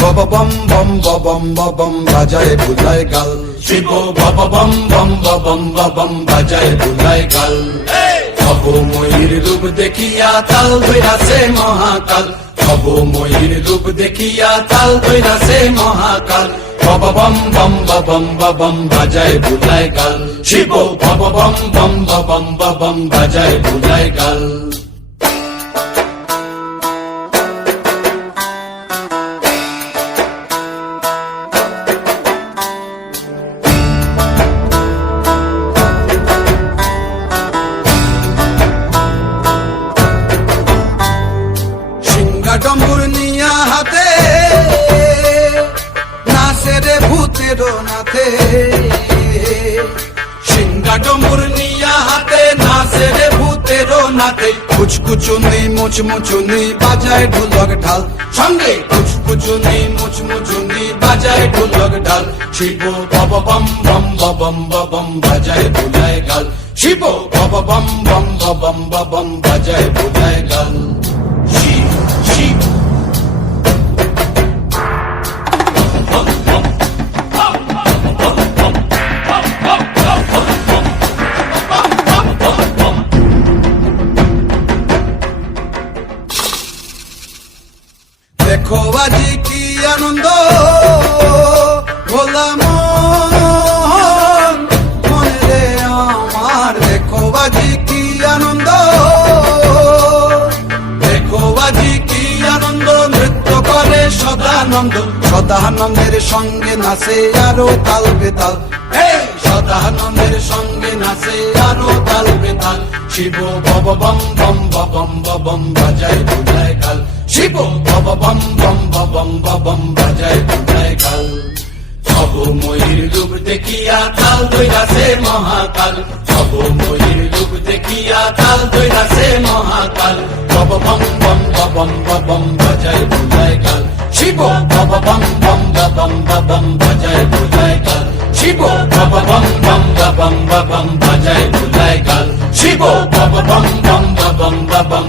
Bob বম বম বম বম বাজায় বুলায় গাল শিব বব বম বম বম বম বাজায় বুলায় গাল ভব ময়ূর রূপ দেখিয়া তাল ধৈরাছে মহাকাল ভব ময়ূর রূপ দেখিয়া তাল ধৈরাছে মহাকাল বব বম বম বম বম বাজায় বুলায় গাল শিব বব বম বম বম বম বাজায় বুলায় গাল ভূতের নাথে সিংহা ডম্বুর নিয়া হাতে নাচে রে ভূতের নাথে কুচকুচুনি মুচমুচুনি বাজায় ঢোলক ঢাল সঙ্গে কুচকুচুনি মুচমুচুনি বাজায় ঢোলক ঢাল শিব বব বম বম বম বম বাজায় বুলায় গাল শিব বব বম বম বম বম বাজায় বুলায় গাল দেখো আজি কি আনন্দ? ভোলা মন আমার দেখো আজি কি আনন্দ। দেখো আজি কি আনন্দ, নৃত্য করে সদানন্দ। সদানন্দের সঙ্গে নাচে আরও তাল বেতাল। সদানন্দের সঙ্গে নাচে আরও তাল বেতাল। শিব বব বম বম বম বম বাজায় বুঝায় কাল। শিব বব বম বম বম বম বাজায় বুঝায় কাল। সব ময়ূর রূপ দেখিয়া তাল দৈরাসে মহাকাল। সব ময়ূর রূপ দেখিয়া তাল দৈরাসে মহাকাল। বব বম বম বম বম বাজায় বুঝায় কাল। শিব বব বম বম বম বম বাজায় বাজায় কাল শিব বম